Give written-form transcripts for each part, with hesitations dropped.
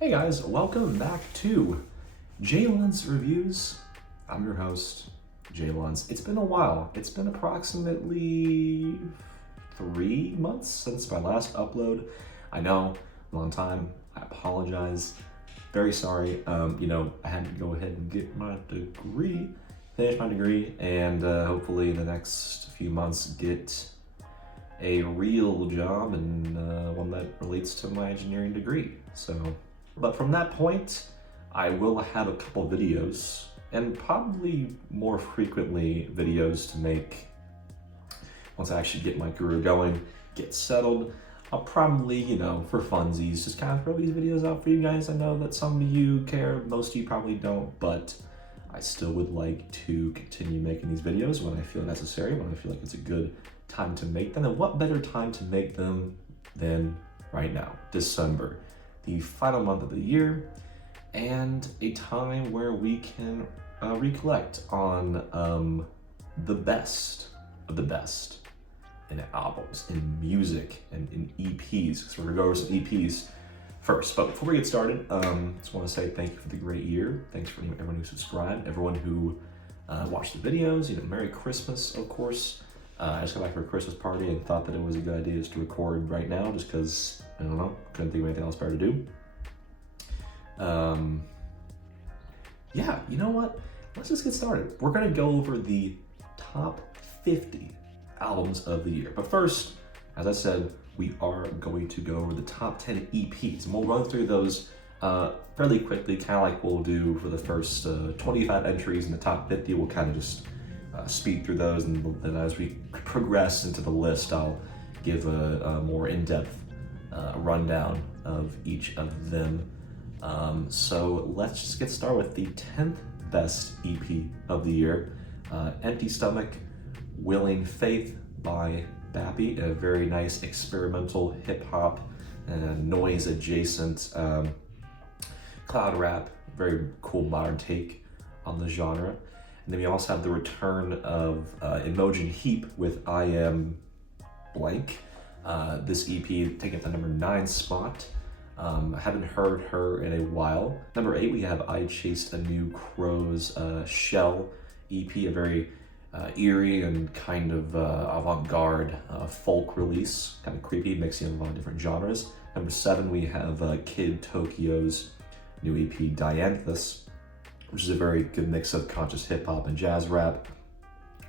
Hey guys, welcome back to Jlunce Reviews. I'm your host, Jlunce. It's been a while. It's been approximately 3 months since my last upload. I know, long time. I apologize. Very sorry. I had to go ahead and get my degree, finish my degree, and hopefully in the next few months get a real job and one that relates to my engineering degree. But from that point, I will have a couple videos, and probably more frequently videos to make once I actually get my career going, get settled. I'll probably, for funsies, just kind of throw these videos out for you guys. I know that some of you care, most of you probably don't, but I still would like to continue making these videos when I feel necessary, when I feel like it's a good time to make them. And what better time to make them than right now, December, the final month of the year, and a time where we can recollect on the best of the best in albums, in music, and in EPs. So we're gonna go over some EPs first. But before we get started, just want to say thank you for the great year. Thanks for everyone who subscribed, everyone who watched the videos. Merry Christmas, of course. I just got back from a Christmas party and thought that it was a good idea just to record right now, just because, I don't know, couldn't think of anything else better to do. Yeah, you know what? Let's just get started. We're gonna go over the top 50 albums of the year. But first, as I said, we are going to go over the top 10 EPs, and we'll run through those fairly quickly, kind of like we'll do for the first 25 entries in the top 50. We'll kind of just speed through those, and then as we progress into the list, I'll give a more in-depth rundown of each of them. So let's just get started with the 10th best EP of the year, Empty Stomach, Willing Faith by Bappy, a very nice experimental hip-hop and noise-adjacent cloud rap, very cool modern take on the genre. And then we also have the return of Imogen Heap with I Am Blank. This EP taking the number 9 spot. I haven't heard her in a while. Number 8, we have I Chased a New Crow's Shell EP, a very eerie and kind of avant-garde folk release, kind of creepy, mixing a lot of different genres. Number 7, we have Kid Tokyo's new EP, Dianthus, which is a very good mix of conscious hip-hop and jazz rap.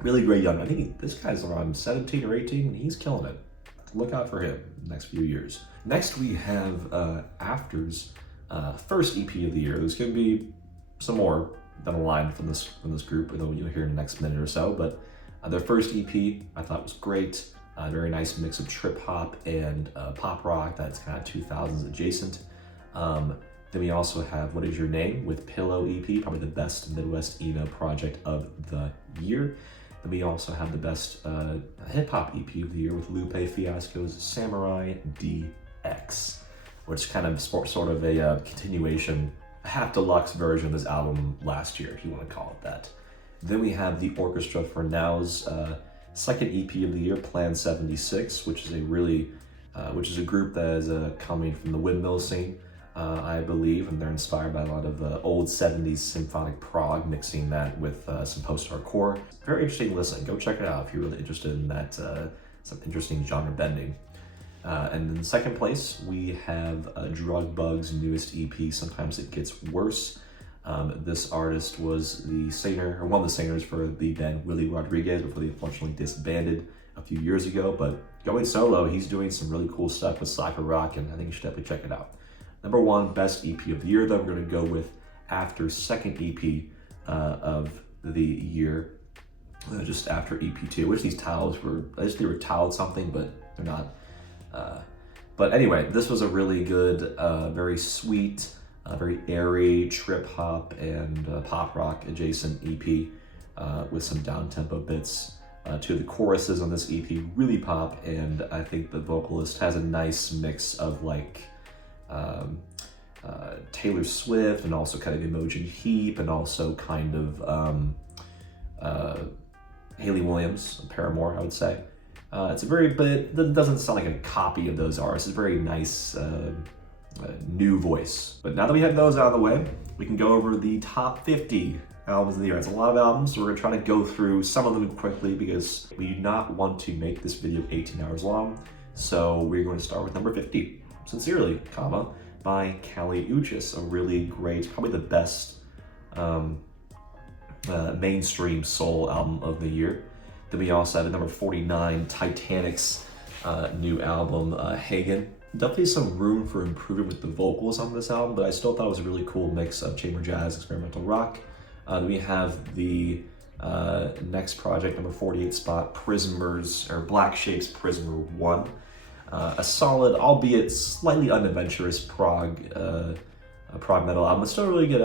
Really great young. I think this guy's around 17 or 18, and he's killing it. Look out for him the next few years. Next, we have After's first EP of the year. There's going to be some more down the line from this group, that you'll hear in the next minute or so. But their first EP I thought was great. Very nice mix of trip hop and pop rock that's kind of 2000s adjacent. Then we also have What Is Your Name with Pillow EP, probably the best Midwest emo project of the year. Then we also have the best hip-hop EP of the year with Lupe Fiasco's Samurai DX, which kind of sort of a continuation, half deluxe version of this album last year, if you want to call it that. Then we have the Orchestra for Now's second EP of the year, Plan 76, which is a group that is coming from the windmill scene, I believe, and they're inspired by a lot of old 70s symphonic prog, mixing that with some post-hardcore. Very interesting listen. Go check it out if you're really interested in that, some interesting genre bending. And in second place, we have Drug Bug's newest EP, Sometimes It Gets Worse. This artist was the singer, or one of the singers for the band Willie Rodriguez before they unfortunately disbanded a few years ago. But going solo, he's doing some really cool stuff with Soccer Rock, and I think you should definitely check it out. Number 1 best EP of the year, though, we're going to go with After's second EP of the year, just after EP2. I wish these tiles were, I wish they were tiled something, but they're not. But anyway, this was a really good, very sweet, very airy trip hop and pop rock adjacent EP with some down-tempo bits. Two of the choruses on this EP really pop, and I think the vocalist has a nice mix of like Taylor Swift and also kind of Imogen Heap and also kind of Hayley Williams, Paramore, I would say. It's a very, but it doesn't sound like a copy of those artists. It's very nice new voice. But now that we have those out of the way, we can go over the top 50 albums of the year. It's a lot of albums, so we're gonna try to go through some of them quickly because we do not want to make this video 18 hours long. So we're going to start with number 50, Sincerely, comma, by Kali-Uchis, a really great, probably the best mainstream soul album of the year. Then we also have at number 49, Titanic's new album, Hagen. Definitely some room for improvement with the vocals on this album, but I still thought it was a really cool mix of chamber jazz, experimental rock. Then we have the next project, number 48 spot, Prismers, or Black Shape's Prismer 1. A solid, albeit slightly unadventurous prog metal album. It's still a really good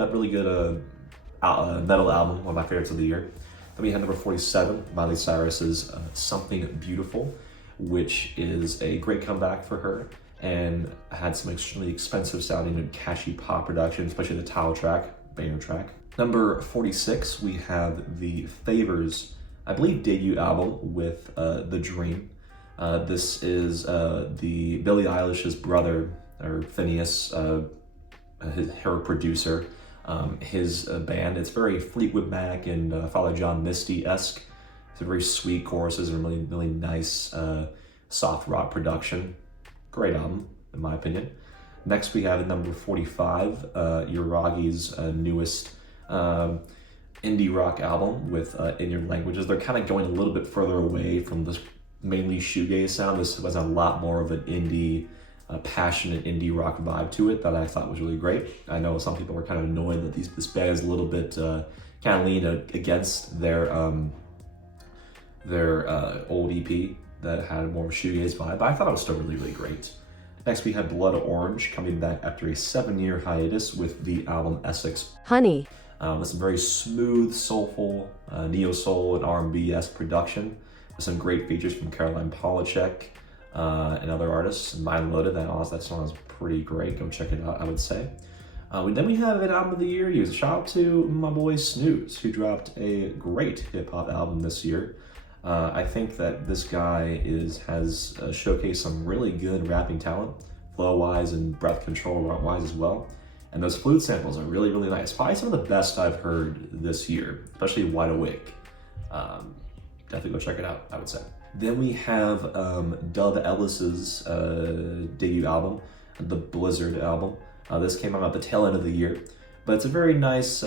metal album, one of my favorites of the year. Then we have number 47, Miley Cyrus's Something Beautiful, which is a great comeback for her and had some extremely expensive sounding and catchy pop production, especially the title track, banger track. Number 46, we have the Favors, I believe, debut album with The Dream. This is the Billie Eilish's brother, or Phineas, her producer, his band. It's very Fleetwood Mac and Father John Misty-esque. It's a very sweet choruses and really, really nice soft rock production. Great album, in my opinion. Next we have at number 45, Yuragi's newest indie rock album with In Your Languages. They're kind of going a little bit further away from this mainly shoegaze sound. This was a lot more of an indie, passionate indie rock vibe to it that I thought was really great. I know some people were kind of annoyed that this band is a little bit kind of lean against their old EP that had more of a shoegaze vibe, but I thought it was still really, really great. Next we had Blood Orange coming back after a 7-year hiatus with the album Essex Honey. With some very smooth, soulful, neo-soul and R&B-esque production, with some great features from Caroline Polachek and other artists. Mind Loaded, that song is pretty great. Go check it out, I would say. Then we have an album of the year. Shout out to my boy Snooze, who dropped a great hip-hop album this year. I think that this guy has showcased some really good rapping talent, flow-wise and breath control-wise as well. And those flute samples are really, really nice. Probably some of the best I've heard this year, especially Wide Awake. Definitely go check it out, I would say. Then we have Dove Ellis's debut album, the Blizzard album. This came out at the tail end of the year. But it's a very nice,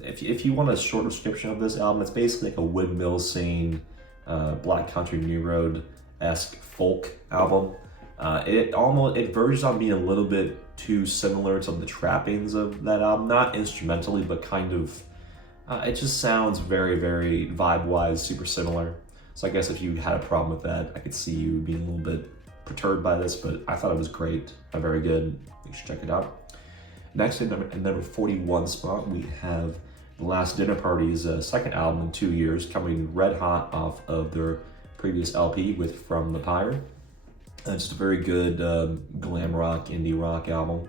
if you want a short description of this album, it's basically like a windmill scene, Black Country New Road-esque folk album. It verges on being a little bit too similar to the trappings of that album, not instrumentally, but kind of, it just sounds very, very vibe-wise, super similar. So I guess if you had a problem with that, I could see you being a little bit perturbed by this, but I thought it was great, very good. You should check it out. Next, at number 41 spot, we have The Last Dinner Party's second album in 2 years, coming red hot off of their previous LP with From the Pyre. Just a very good glam rock, indie rock album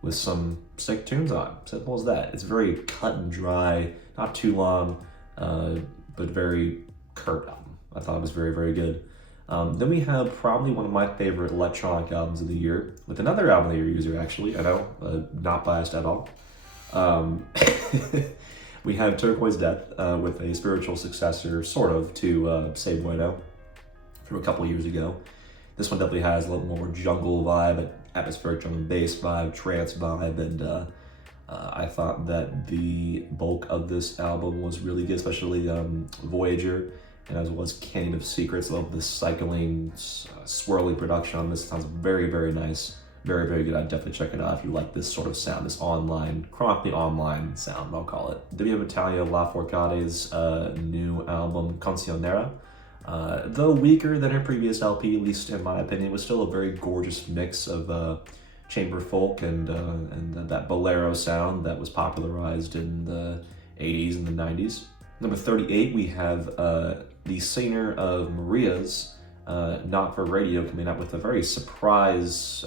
with some sick tunes on. Simple as that. It's very cut and dry, not too long, but very curt album. I thought it was very, very good. Then we have probably one of my favorite electronic albums of the year, with another album of the year user, actually. I know, not biased at all. We have Turquoise Death with a spiritual successor, sort of, to Say Bueno from a couple years ago. This one definitely has a little more jungle vibe, atmospheric drum and bass vibe, trance vibe, and I thought that the bulk of this album was really good, especially Voyager, and as well as Canyon of Secrets. I love the cycling, swirling production on this. It sounds very, very nice. Very, very good. I'd definitely check it out if you like this sort of sound, this online, chronically online sound, I'll call it. Then we have Natalia Lafourcade's new album, Cancionera. Though weaker than her previous LP, at least in my opinion, it was still a very gorgeous mix of chamber folk and that bolero sound that was popularized in the 80s and the 90s. Number 38, we have the singer of Maria's Not for Radio coming out with a very surprise,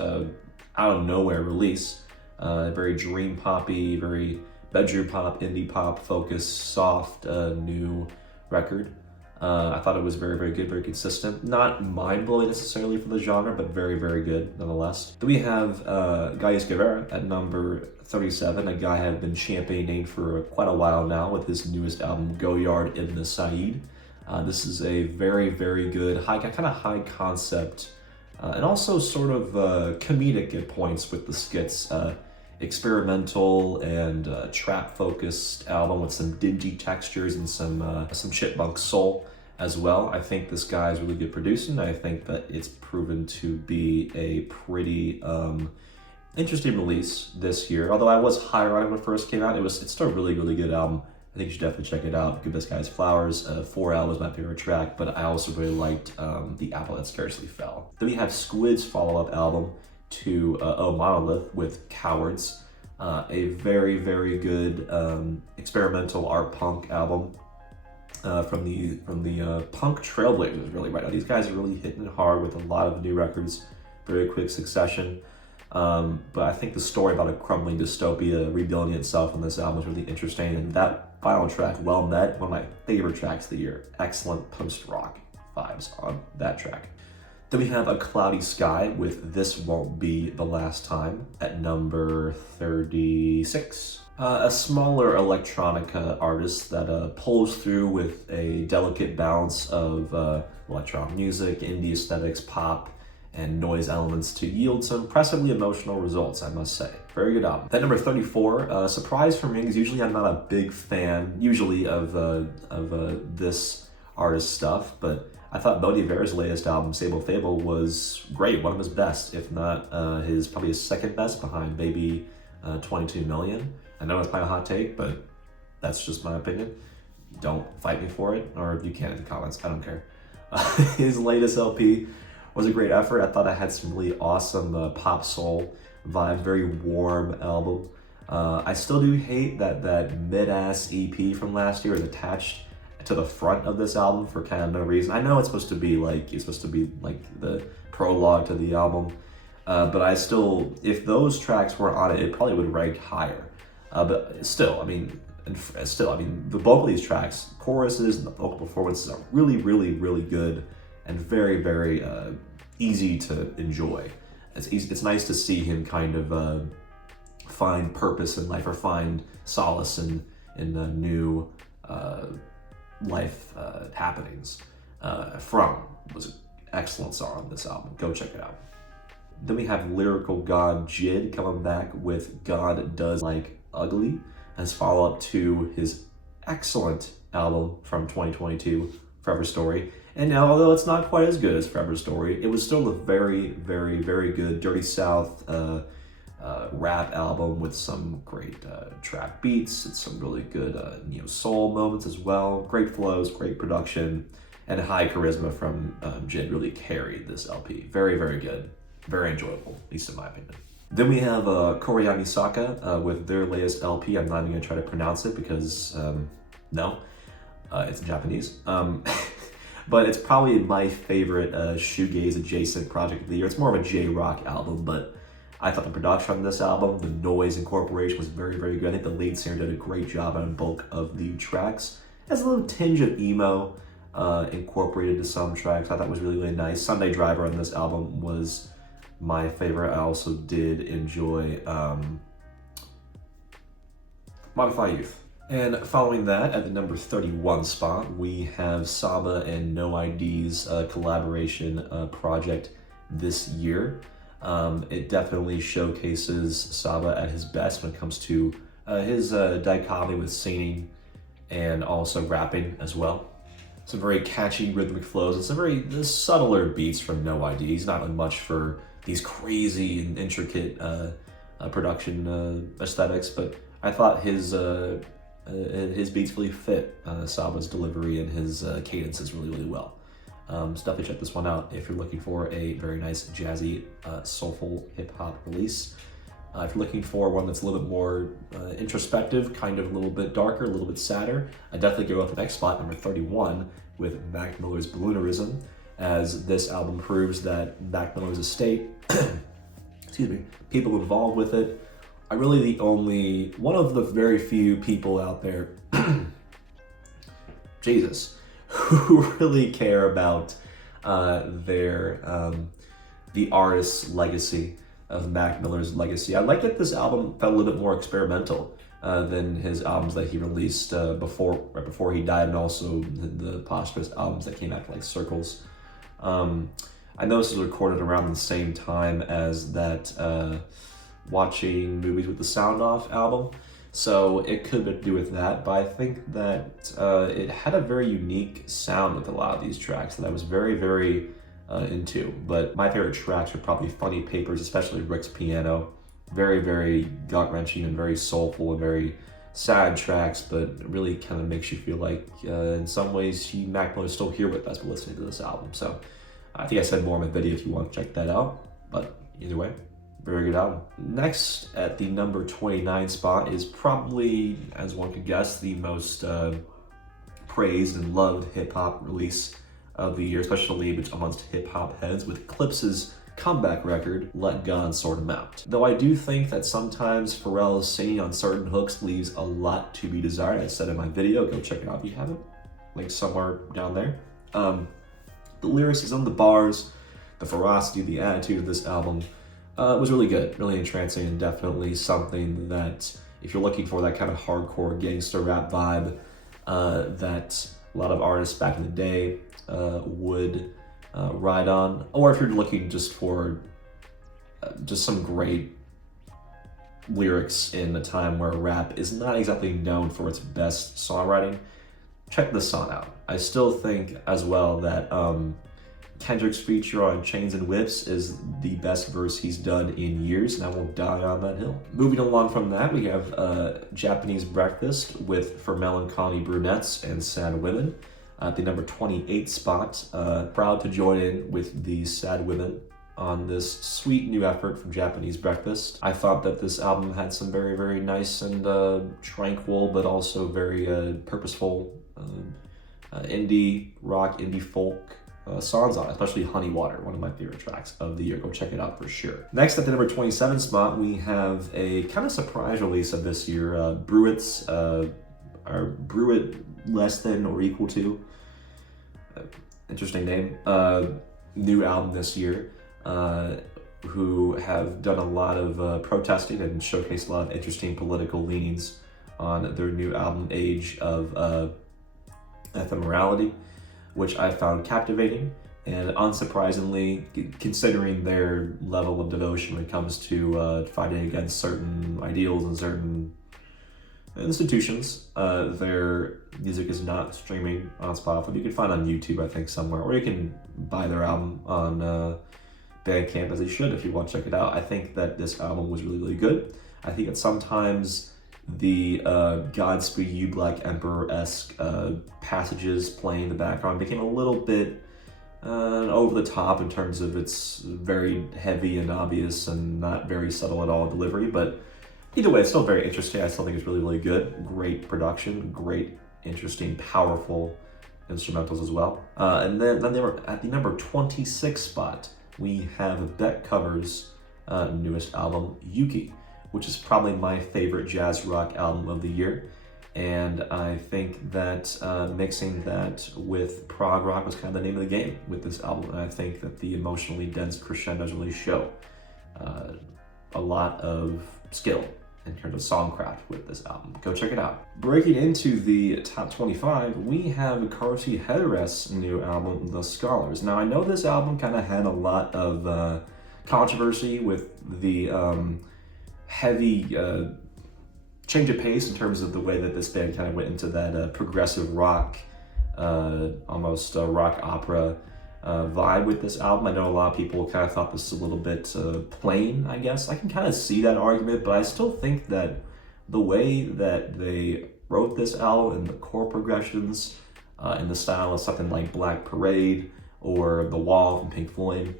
out of nowhere release. Very dream poppy, very bedroom pop, indie pop focused, soft new record. I thought it was very, very good, very consistent. Not mind-blowing necessarily for the genre, but very, very good nonetheless. Then we have Gaius Guevara at number 37, a guy I've been championing for quite a while now with his newest album, Goyard Ibn Said. This is a very, very good, kind of high concept, and also sort of comedic at points with the skits. Experimental and trap-focused album with some dingy textures and some chipmunk soul as well. I think this guy is really good producing. I think that it's proven to be a pretty interesting release this year. Although I was higher on it when it first came out, it's still a really, really good album. I think you should definitely check it out. Give this guy his flowers. 4L was my favorite track, but I also really liked The Apple That Scarcely Fell. Then we have Squid's follow-up album to Oh Monolith with Cowards. A very, very good experimental art punk album from the punk trailblazers, really, right now. These guys are really hitting it hard with a lot of new records, very quick succession. But I think the story about a crumbling dystopia rebuilding itself on this album is really interesting, and that final track, Well Met, one of my favorite tracks of the year. Excellent post-rock vibes on that track. Then we have acloudyskye with This Won't Be the Last Time at number 36. A smaller electronica artist that pulls through with a delicate balance of electronic music, indie aesthetics, pop, and noise elements to yield some impressively emotional results, I must say. Very good album. Then number 34, surprise for me, because usually I'm not a big fan, usually of this artist's stuff, but I thought Bon Iver's latest album, Sable Fable, was great, one of his best, if not probably his second best behind Baby 22 Million. I know it's probably a hot take, but that's just my opinion. Don't fight me for it, or you can in the comments, I don't care. His latest LP was a great effort. I thought I had some really awesome pop soul vibe, very warm album. I still do hate that mid-ass EP from last year is attached to the front of this album for kind of no reason. I know it's supposed to be like the prologue to the album, but I still, if those tracks were on it, it probably would rank higher. But still, I mean, the bulk of these tracks, choruses and the vocal performances are really, really, really good and very, very easy to enjoy. It's nice to see him kind of find purpose in life or find solace in new life happenings. From was an excellent song on this album. Go check it out. Then we have lyrical god Jid coming back with God Does Like Ugly as follow-up to his excellent album from 2022, Forever Story. And now, although it's not quite as good as Forever Story, it was still a very, very, very good Dirty South rap album with some great trap beats and some really good neo-soul moments as well. Great flows, great production, and high charisma from Jid really carried this LP. Very, very good. Very enjoyable, at least in my opinion. Then we have kurayamisaka with their latest LP. I'm not even going to try to pronounce it because, no, it's in Japanese. But it's probably my favorite shoegaze adjacent project of the year. It's more of a J-rock album, but I thought the production on this album, the noise incorporation was very, very good. I think the lead singer did a great job on bulk of the tracks. It has a little tinge of emo incorporated to some tracks. I thought was really, really nice. Sunday Driver on this album was my favorite. I also did enjoy Modify Youth. And following that, at the number 31 spot, we have Saba and No ID's collaboration project this year. It definitely showcases Saba at his best when it comes to his dichotomy with singing and also rapping as well. Some very catchy rhythmic flows and some very subtler beats from No ID. He's not much for these crazy and intricate production aesthetics, but I thought his beats really fit Saba's delivery and his cadences really, really well. So definitely check this one out if you're looking for a very nice jazzy, soulful hip-hop release. If you're looking for one that's a little bit more introspective, kind of a little bit darker, a little bit sadder, I definitely go with the next spot, number 31, with Mac Miller's Balloonerism, as this album proves that Mac Miller's estate, excuse me, people involved with it, are really one of the very few people out there, Jesus, who really care about the artist's legacy, of Mac Miller's legacy. I like that this album felt a little bit more experimental than his albums that he released right before he died, and also the posthumous albums that came after, like Circles. I know this was recorded around the same time as that Watching Movies with the Sound Off album, so it could have to do with that, but I think that it had a very unique sound with a lot of these tracks that I was very, very into. But my favorite tracks are probably Funny Papers, especially Rick's piano. Very, very gut-wrenching and very soulful and very sad tracks, but really kind of makes you feel like in some ways Mac Miller is still here with us but listening to this album. So I think I said more in my video if you want to check that out, but either way, very good album. Next, at the number 29 spot, is probably, as one could guess, the most praised and loved hip-hop release of the year, especially amongst hip-hop heads, with Clips's comeback record, Let God Sort 'Em Out. Though I do think that sometimes Pharrell's singing on certain hooks leaves a lot to be desired. I said in my video, go check it out if you haven't, link somewhere down there. The lyricism, the bars, the ferocity, the attitude of this album was really good, really entrancing, and definitely something that if you're looking for that kind of hardcore gangster rap vibe that a lot of artists back in the day would ride on, or if you're looking just for just some great lyrics in a time where rap is not exactly known for its best songwriting, check this song out. I still think as well that Kendrick's feature on Chains and Whips is the best verse he's done in years, and I won't die on that hill. Moving along from that, we have Japanese Breakfast for Melancholy, Brunettes, and Sad Women. At the number 28 spot, proud to join in with the Sad Women on this sweet new effort from Japanese Breakfast. I thought that this album had some very, very nice and tranquil, but also very purposeful indie rock, indie folk songs on it, especially Honey Water, one of my favorite tracks of the year. Go check it out for sure. Next, at the number 27 spot, we have a kind of surprise release of this year, BRUIT's, or BRUIT Less Than or Equal To, interesting name, new album this year, who have done a lot of protesting and showcased a lot of interesting political leanings on their new album, Age of Ephemerality, which I found captivating and unsurprisingly, considering their level of devotion when it comes to fighting against certain ideals and certain institutions. Their music is not streaming on Spotify. You can find it on YouTube, I think, somewhere, or you can buy their album on Bandcamp, as you should if you want to check it out. I think that this album was really, really good. I think that sometimes the Godspeed You Black Emperor-esque passages playing in the background became a little bit over the top in terms of its very heavy and obvious and not very subtle at all delivery, but either way, it's still very interesting. I still think it's really, really good. Great production, great, interesting, powerful instrumentals as well. And then at the number 26 spot, we have betcover's newest album, Yuki, which is probably my favorite jazz rock album of the year. And I think that mixing that with prog rock was kind of the name of the game with this album. And I think that the emotionally dense crescendos really show a lot of skill in terms of songcraft with this album. Go check it out. Breaking into the top 25, we have Karsi Hederes' new album, The Scholars. Now, I know this album kind of had a lot of controversy with the heavy change of pace in terms of the way that this band kind of went into that progressive rock, almost rock opera vibe with this album. I know a lot of people kind of thought this was a little bit plain, I guess. I can kind of see that argument, but I still think that the way that they wrote this album and the chord progressions in the style of something like Black Parade or The Wall from Pink Floyd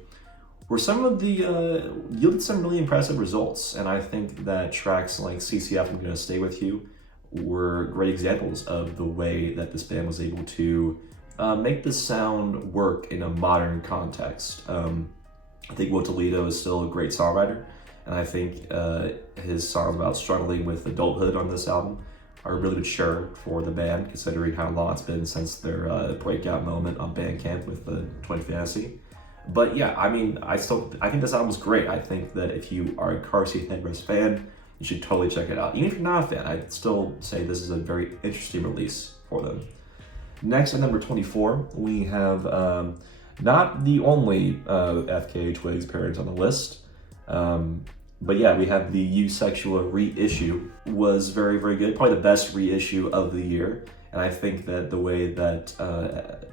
were some of the, yielded some really impressive results. And I think that tracks like CCF, I'm Gonna Stay With You, were great examples of the way that this band was able to make the sound work in a modern context. I think Will Toledo is still a great songwriter, and I think his songs about struggling with adulthood on this album are really mature for the band, considering how long it's been since their breakout moment on Bandcamp with the Twin Fantasy. But yeah, I mean, I think this album's great. I think that if you are a Car Seat Headrest fan, you should totally check it out. Even if you're not a fan, I'd still say this is a very interesting release for them. Next, at number 24, we have not the only FKA Twigs pairings on the list, but yeah, we have the EUSEXUA reissue. Was very, very good. Probably the best reissue of the year. And I think that the way that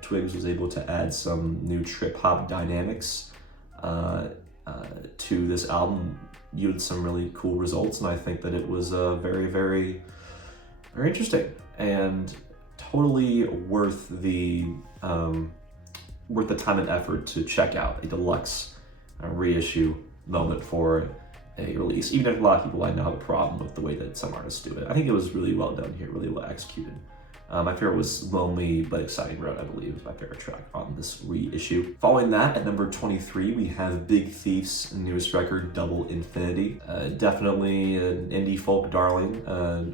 Twigs was able to add some new trip-hop dynamics to this album yielded some really cool results. And I think that it was very, very, very interesting and totally worth the time and effort to check out a deluxe reissue moment for a release, even if a lot of people I know have a problem with the way that some artists do it. I think it was really well done here, really well executed. My favorite was Lonely But Exciting Road, I believe, is my favorite track on this reissue. Following that, at number 23, we have Big Thief's newest record, Double Infinity. Definitely an indie folk darling,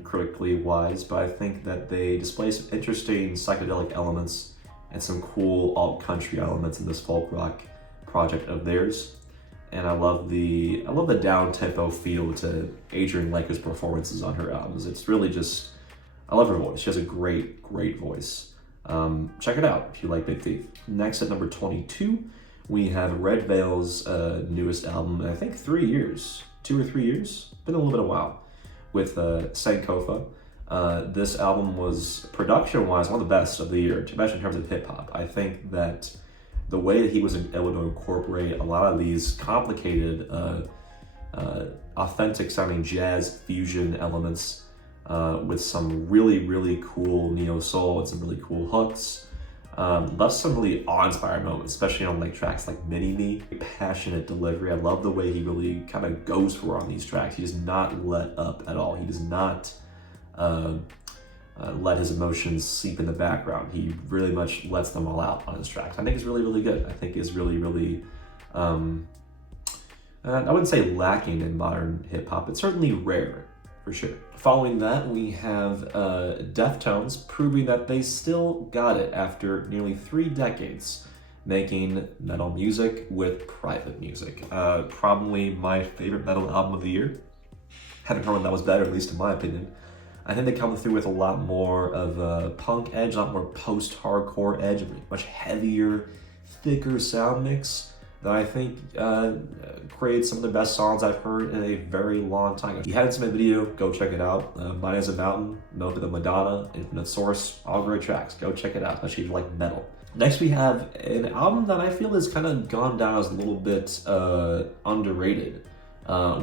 critically wise, but I think that they display some interesting psychedelic elements and some cool alt-country elements in this folk rock project of theirs. And I love the down-tempo feel to Adrienne Laker's performances on her albums. It's really just, I love her voice. She has a great, great voice. Check it out if you like Big Thief. Next at number 22, we have redveil's newest album, in I think 3 years, 2 or 3 years, been a little bit of a while, with Sankofa. This album was, production-wise, one of the best of the year, especially in terms of hip-hop. I think that the way that he was able to incorporate a lot of these complicated, authentic-sounding jazz fusion elements with some really, really cool neo-soul and some really cool hooks. Left some really awe-inspiring moments, especially on like tracks like Mini-Me. Passionate delivery. I love the way he really kind of goes for on these tracks. He does not let up at all. He does not let his emotions seep in the background. He really much lets them all out on his tracks. I think it's really, really good. I think it's really, really, I wouldn't say lacking in modern hip hop, but certainly rare, for sure. Following that, we have Deftones proving that they still got it after nearly 3 decades making metal music with private music. Probably my favorite metal album of the year. Haven't heard one that was better, at least in my opinion. I think they come through with a lot more of a punk edge, a lot more post-hardcore edge, a much heavier, thicker sound mix that I think creates some of the best songs I've heard in a very long time. If you haven't seen my video, go check it out. Mine is a Mountain, Milk of the Madonna, Infinite Source, all great tracks. Go check it out, especially if you like metal. Next we have an album that I feel has kind of gone down as a little bit underrated.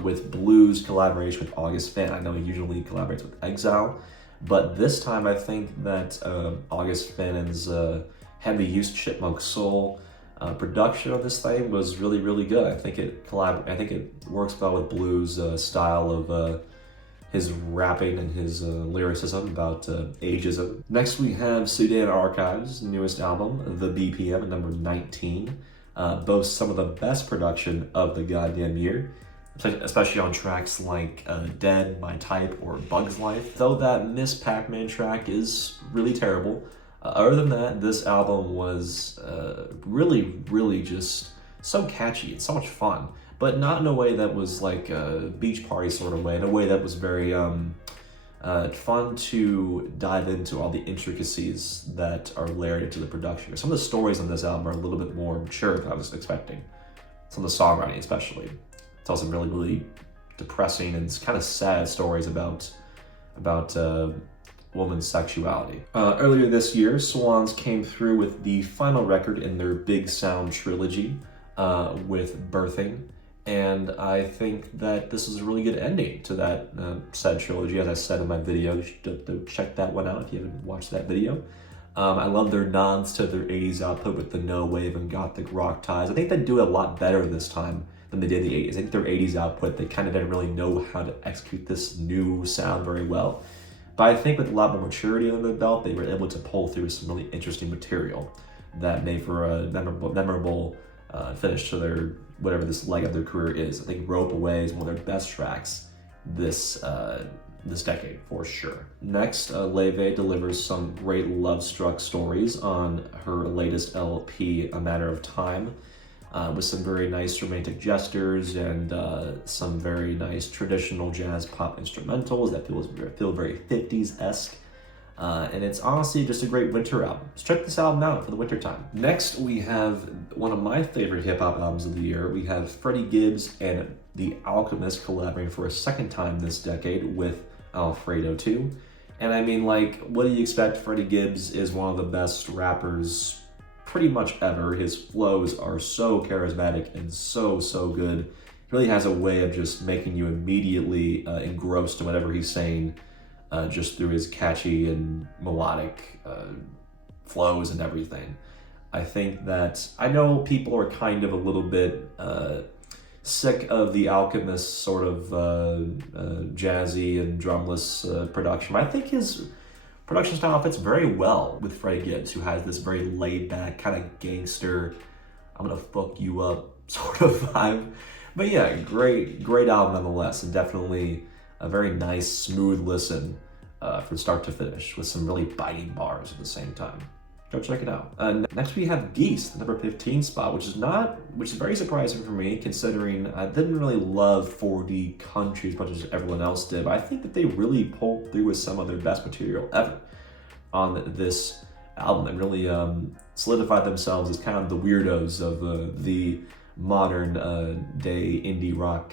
With Blues collaboration with August Fan. I know he usually collaborates with Exile, but this time I think that August Fan's heavy use Chipmunk Soul production of this thing was really, really good. I think it works well with Blues style of his rapping and his lyricism about ageism. Next we have Sudan Archives' newest album, The BPM, at number 19. Boasts some of the best production of the goddamn year, especially on tracks like Dead, My Type, or Bug's Life. Though that Miss Pac-Man track is really terrible, other than that, this album was really, really just so catchy. It's so much fun, but not in a way that was like a beach party sort of way, in a way that was very fun to dive into all the intricacies that are layered into the production. Some of the stories on this album are a little bit more mature than I was expecting. Some of the songwriting especially. Tell some really, really depressing and kind of sad stories about women's sexuality. Earlier this year, Swans came through with the final record in their Big Sound trilogy with Birthing, and I think that this is a really good ending to that said trilogy. As I said in my video, you should check that one out if you haven't watched that video. I love their nods to their 80s output with the no wave and gothic rock ties. I think they do it a lot better this time than they did in the 80s. I think their 80s output, they kind of didn't really know how to execute this new sound very well. But I think with a lot more maturity under the belt, they were able to pull through some really interesting material that made for a memorable finish to their, whatever this leg of their career is. I think Rope Away is one of their best tracks this this decade, for sure. Next, Laufey delivers some great love-struck stories on her latest LP, A Matter of Time, with some very nice romantic gestures and some very nice traditional jazz pop instrumentals that feel very 50s-esque. And it's honestly just a great winter album. So check this album out for the winter time. Next, we have one of my favorite hip-hop albums of the year. We have Freddie Gibbs and the Alchemist collaborating for a second time this decade with Alfredo too. And I mean, like, what do you expect? Freddie Gibbs is one of the best rappers pretty much ever. His flows are so charismatic and so good. He really has a way of just making you immediately engrossed in whatever he's saying, just through his catchy and melodic flows and everything. I think that, I know people are kind of a little bit sick of the Alchemist sort of jazzy and drumless production. I think his production style fits very well with Freddie Gibbs, who has this very laid-back, kind of gangster, I'm gonna fuck you up sort of vibe. But yeah, great album nonetheless, and definitely a very nice, smooth listen from start to finish, with some really biting bars at the same time. Go check it out. Next we have Geese, the number 15 spot, which is very surprising for me, considering I didn't really love 4D Country as much as everyone else did, but I think that they really pulled through with some of their best material ever on this album, and really solidified themselves as kind of the weirdos of the modern day indie rock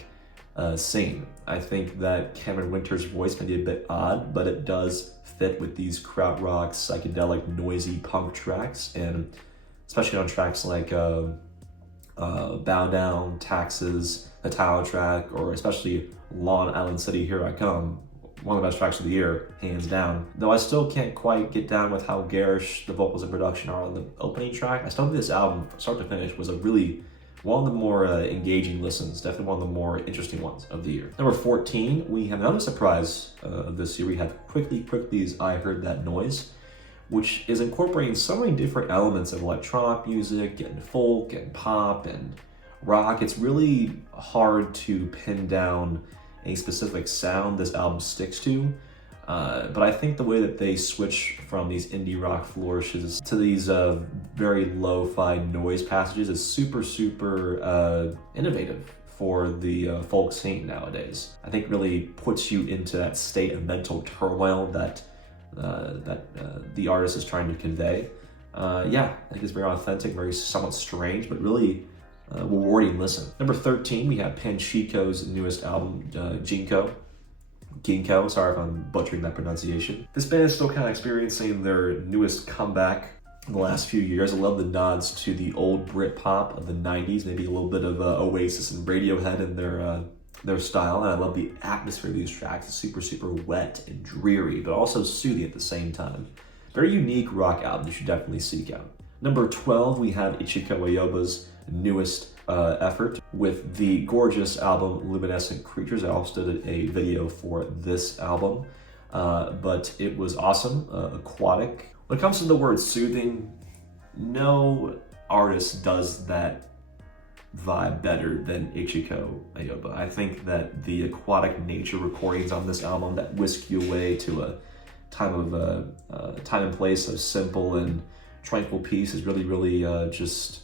scene. I think that Cameron Winter's voice may be a bit odd, but it does fit with these krautrock, psychedelic, noisy punk tracks, and especially on tracks like Bow Down, Taxes, the title track, or especially Long Island City, Here I Come, one of the best tracks of the year, hands down. Though I still can't quite get down with how garish the vocals and production are on the opening track, I still think this album, from start to finish, was one of the more engaging listens, definitely one of the more interesting ones of the year. Number 14, we have another surprise of this year. We have Quickly's I Heard That Noise, which is incorporating so many different elements of electronic music and folk and pop and rock. It's really hard to pin down a specific sound this album sticks to. But I think the way that they switch from these indie rock flourishes to these very lo-fi noise passages is super innovative for the folk scene nowadays. I think it really puts you into that state of mental turmoil that the artist is trying to convey. Yeah, I think it's very authentic, very somewhat strange, but really rewarding listen. Number 13, we have Panchico's newest album, Ginkgo, sorry if I'm butchering that pronunciation. This band is still kind of experiencing their newest comeback in the last few years. I love the nods to the old Brit pop of the 90s, maybe a little bit of Oasis and Radiohead in their style, and I love the atmosphere of these tracks. It's super wet and dreary, but also soothing at the same time. Very unique rock album you should definitely seek out. Number 12, we have Ichiko Ayoba's newest effort with the gorgeous album Luminescent Creatures. I also did a video for this album, but it was awesome, aquatic. When it comes to the word soothing, no artist does that vibe better than Ichiko Ayoba. I think that the aquatic nature recordings on this album that whisk you away to a time and place of simple and tranquil peace is really just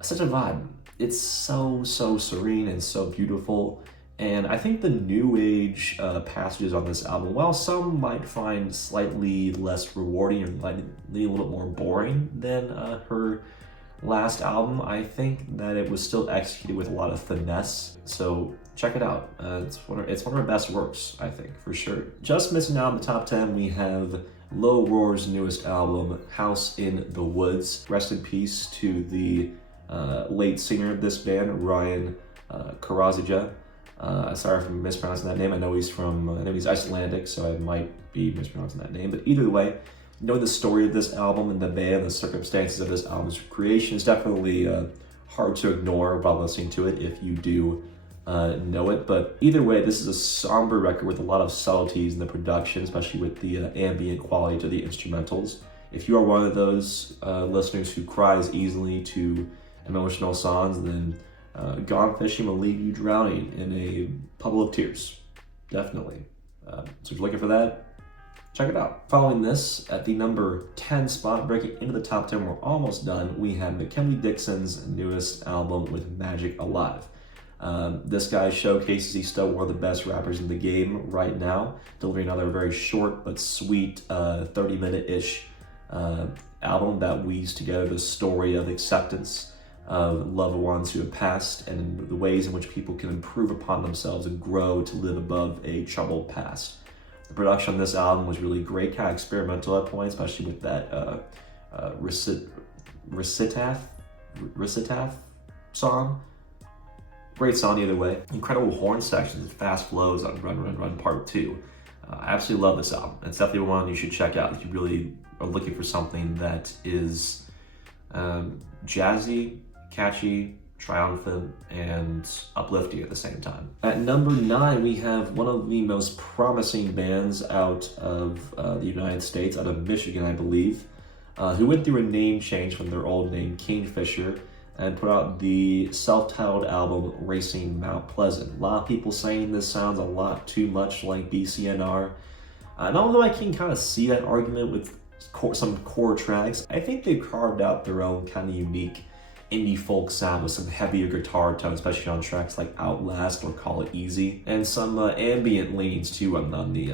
such a vibe. It's so serene and so beautiful, and I think the new age passages on this album, while some might find slightly less rewarding or might be a little bit more boring than her last album, I think that it was still executed with a lot of finesse. So check it out. It's one of her best works, I think, for sure. Just missing out in the top 10, we have Low Roar's newest album, House in the Woods. Rest in peace to the late singer of this band, Ryan Kurayamisaka. Sorry if I'm mispronouncing that name. I know he's Icelandic, so I might be mispronouncing that name. But either way, knowing the story of this album and the band, the circumstances of this album's creation is definitely hard to ignore while listening to it if you do know it. But either way, this is a somber record with a lot of subtleties in the production, especially with the ambient quality to the instrumentals. If you are one of those listeners who cries easily to emotional songs, then Gone Fishing will leave you drowning in a puddle of tears. Definitely. So if you're looking for that, check it out. Following this, at the number 10 spot, breaking into the top 10, we're almost done, we have Mackenzie Dixon's newest album with Magic Alive. This guy showcases he's still one of the best rappers in the game right now, delivering another very short but sweet 30-minute-ish album that weaves together the story of acceptance of loved ones who have passed and the ways in which people can improve upon themselves and grow to live above a troubled past. The production on this album was really great, kind of experimental at points, especially with that recitaf song. Great song either way. Incredible horn sections and fast flows on Run Run Run Part 2. I absolutely love this album. It's definitely one you should check out if you really are looking for something that is jazzy, catchy, triumphant, and uplifting at the same time. At number 9, we have one of the most promising bands out of the United States, out of Michigan, I believe, who went through a name change from their old name, Kingfisher, and put out the self-titled album, Racing Mount Pleasant. A lot of people saying this sounds a lot too much like BCNR. And although I can kind of see that argument with some core tracks, I think they've carved out their own kind of unique indie folk sound with some heavier guitar tone, especially on tracks like Outlast or Call It Easy, and some ambient leans too on the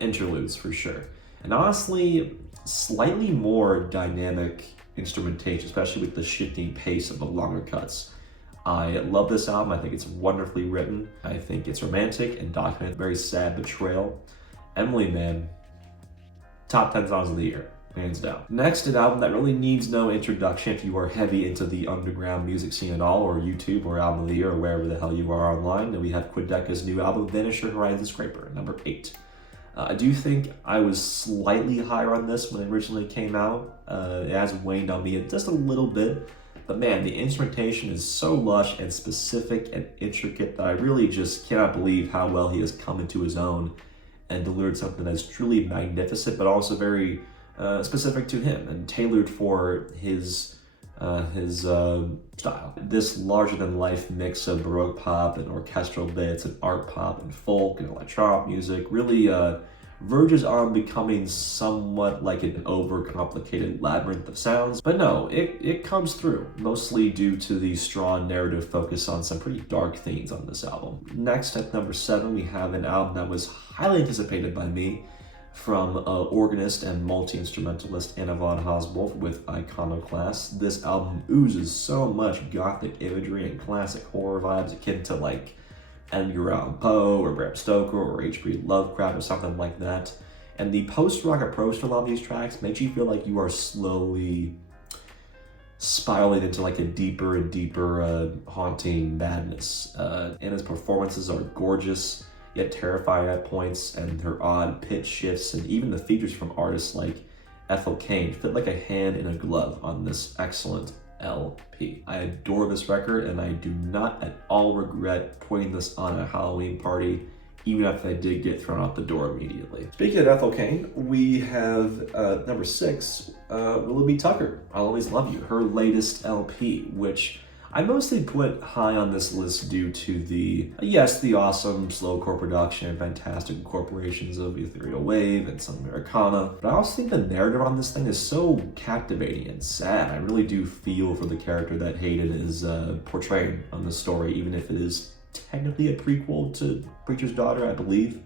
interludes for sure. And honestly, slightly more dynamic instrumentation, especially with the shifting pace of the longer cuts. I love this album. I think it's wonderfully written. I think it's romantic and documents a very sad betrayal. Emily, man, top 10 songs of the year, hands down. Next, an album that really needs no introduction if you are heavy into the underground music scene at all, or YouTube, or Album of the Year, or wherever the hell you are online. And we have Quedeca's new album, Vanisher Horizon Scraper, number 8. I do think I was slightly higher on this when it originally came out. It has waned on me just a little bit, but man, the instrumentation is so lush and specific and intricate that I really just cannot believe how well he has come into his own and delivered something that's truly magnificent, but also very specific to him and tailored for his style. This larger-than-life mix of Baroque pop and orchestral bits and art pop and folk and electronic music really verges on becoming somewhat like an overcomplicated labyrinth of sounds. But no, it comes through, mostly due to the strong narrative focus on some pretty dark themes on this album. Next, at number 7, we have an album that was highly anticipated by me, from organist and multi-instrumentalist Anna von Hosboldt with Iconoclast. This album oozes so much gothic imagery and classic horror vibes akin to like Edgar Allan Poe or Bram Stoker or H.P. Lovecraft or something like that. And the post-rock approach to a lot of these tracks makes you feel like you are slowly spiraling into like a deeper and deeper haunting madness. Anna's performances are gorgeous, yet terrifying at points, and her odd pitch shifts and even the features from artists like Ethel Cain fit like a hand in a glove on this excellent LP. I adore this record, and I do not at all regret putting this on a Halloween party, even if I did get thrown out the door immediately. Speaking of Ethel Cain, we have number 6, Willoughby Tucker, I'll Always Love You, her latest LP, which I mostly put high on this list due to the awesome slowcore production and fantastic incorporations of ethereal wave and some Americana, but I also think the narrative on this thing is so captivating and sad. I really do feel for the character that Hayden is portraying on the story, even if it is technically a prequel to Preacher's Daughter, I believe.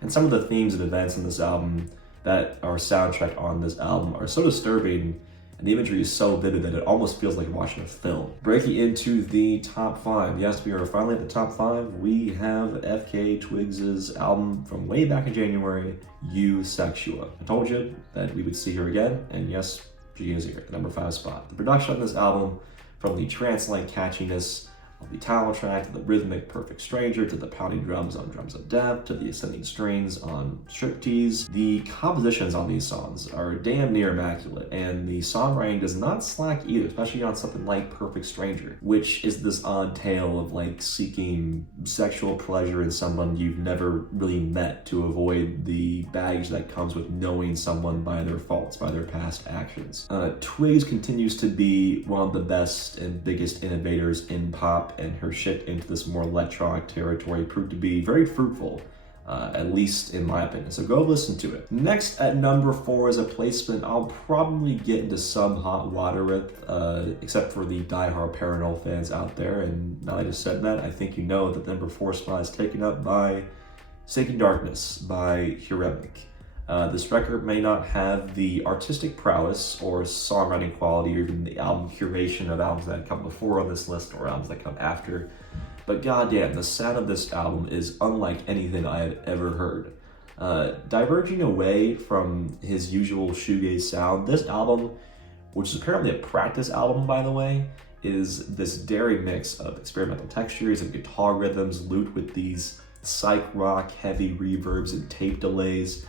And some of the themes and events in this album that are soundtracked on this album are so disturbing, and the imagery is so vivid that it almost feels like watching a film. Breaking into the top 5. Yes, we are finally at the top 5. We have FKA Twigs' album from way back in January, EUSEXUA. I told you that we would see her again, and yes, she is here, number 5 spot. The production on this album, from the trance-like catchiness of the title track, to the rhythmic Perfect Stranger, to the pounding drums on Drums of Death, to the ascending strings on Striptease. The compositions on these songs are damn near immaculate, and the songwriting does not slack either, especially on something like Perfect Stranger, which is this odd tale of like seeking sexual pleasure in someone you've never really met to avoid the baggage that comes with knowing someone by their faults, by their past actions. Twigs continues to be one of the best and biggest innovators in pop, and her shift into this more electronic territory proved to be very fruitful. at least in my opinion. So go listen to it. Next at number 4 is a placement I'll probably get into some hot water with, except for the diehard Paranormal fans out there. And now that I just said that, I think you know that the number 4 spot is taken up by Seeking Darkness by Huremic. This record may not have the artistic prowess or songwriting quality or even the album curation of albums that come before on this list or albums that come after, but goddamn, the sound of this album is unlike anything I have ever heard. Diverging away from his usual shoegaze sound, this album, which is apparently a practice album by the way, is this daring mix of experimental textures and guitar rhythms looped with these psych rock heavy reverbs and tape delays,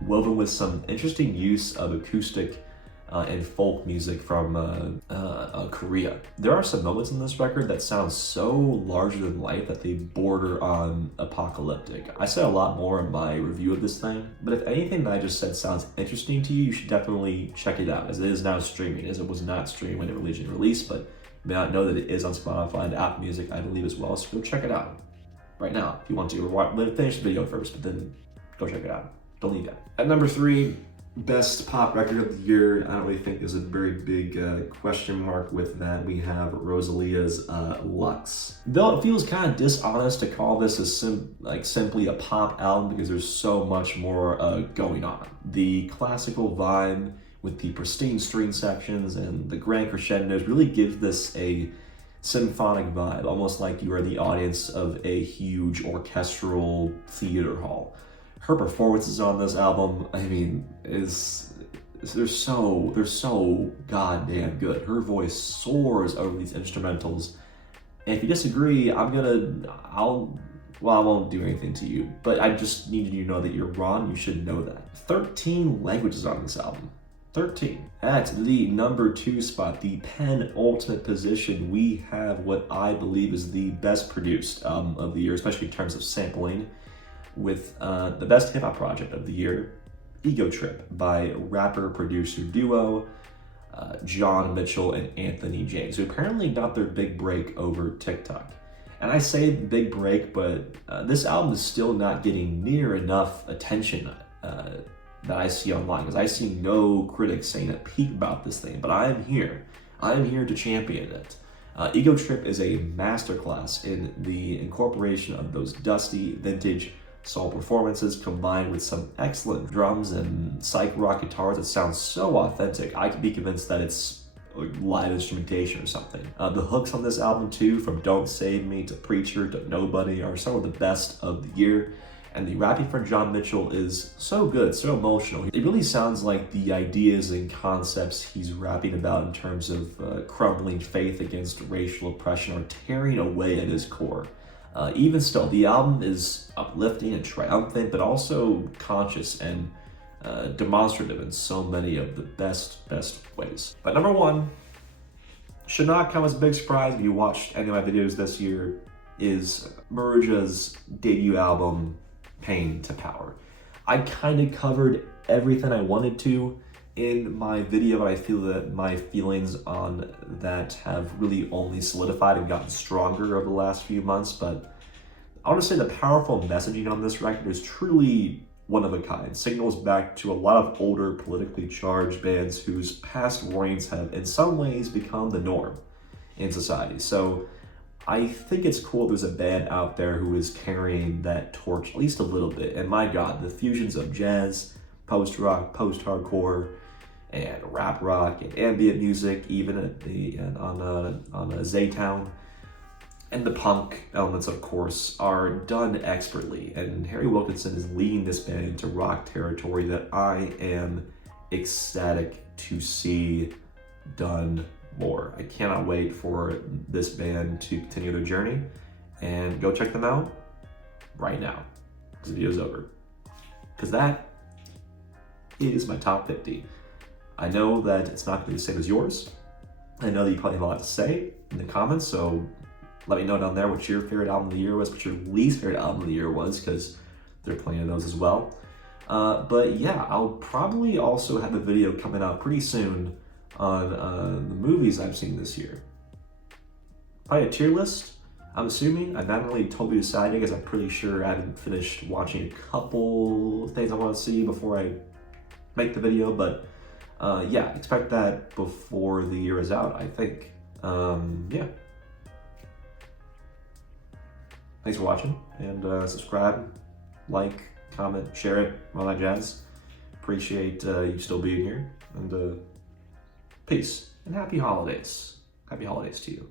woven with some interesting use of acoustic and folk music from Korea. There are some moments in this record that sound so larger than life that they border on apocalyptic. I said a lot more in my review of this thing, but if anything that I just said sounds interesting to you, you should definitely check it out, as it is now streaming, as it was not streamed when it originally released, but you may not know that it is on Spotify and Apple Music, I believe, as well, so go check it out right now if you want to, or finish the video first, but then go check it out. Don't leave that. At number 3, best pop record of the year. I don't really think there's a very big question mark with that. We have ROSALÍA's Lux. Though it feels kind of dishonest to call this simply a pop album because there's so much more going on. The classical vibe with the pristine string sections and the grand crescendos really gives this a symphonic vibe, almost like you are the audience of a huge orchestral theater hall. Her performances on this album, I mean, they're so goddamn good. Her voice soars over these instrumentals. And if you disagree, I won't do anything to you, but I just need you to know that you're wrong. You should know that. 13 languages on this album. 13. At the number 2 spot, the penultimate position, we have what I believe is the best produced album of the year, especially in terms of sampling, with the best hip-hop project of the year, Ego Trip by rapper-producer duo John Mitchell and Anthony James, who apparently got their big break over TikTok. And I say big break, but this album is still not getting near enough attention that I see online, because I see no critics saying a peep about this thing, but I am here. I am here to champion it. Ego Trip is a masterclass in the incorporation of those dusty, vintage soul performances combined with some excellent drums and psych rock guitars that sound so authentic. I could be convinced that it's live instrumentation or something. The hooks on this album too, from Don't Save Me to Preacher to Nobody, are some of the best of the year. And the rapping from John Mitchell is so good, so emotional. It really sounds like the ideas and concepts he's rapping about in terms of crumbling faith against racial oppression are tearing away at his core. Even still, the album is uplifting and triumphant, but also conscious and demonstrative in so many of the best ways. But number 1, should not come as a big surprise if you watched any of my videos this year, is Maruja's debut album, Pain to Power. I kind of covered everything I wanted to in my video, but I feel that my feelings on that have really only solidified and gotten stronger over the last few months. But I want to say the powerful messaging on this record is truly one of a kind. Signals back to a lot of older politically charged bands whose past warnings have in some ways become the norm in society. So I think it's cool there's a band out there who is carrying that torch at least a little bit. And my God, the fusions of jazz, post-rock, post-hardcore, and rap rock and ambient music, even on Zaytown, and the punk elements, of course, are done expertly. And Harry Wilkinson is leading this band into rock territory that I am ecstatic to see done more. I cannot wait for this band to continue their journey, and go check them out right now, because the video's over. Because that is my top 50. I know that it's not going to be the same as yours. I know that you probably have a lot to say in the comments, so let me know down there what your favorite album of the year was, what your least favorite album of the year was, because there are plenty of those as well. But yeah, I'll probably also have a video coming out pretty soon on the movies I've seen this year. Probably a tier list I'm assuming, I'm not really totally deciding because I'm pretty sure I haven't finished watching a couple things I want to see before I make the video, but yeah, expect that before the year is out, I think. Yeah. Thanks for watching, and subscribe, like, comment, share it, all that jazz. Appreciate you still being here, and peace, and happy holidays. Happy holidays to you.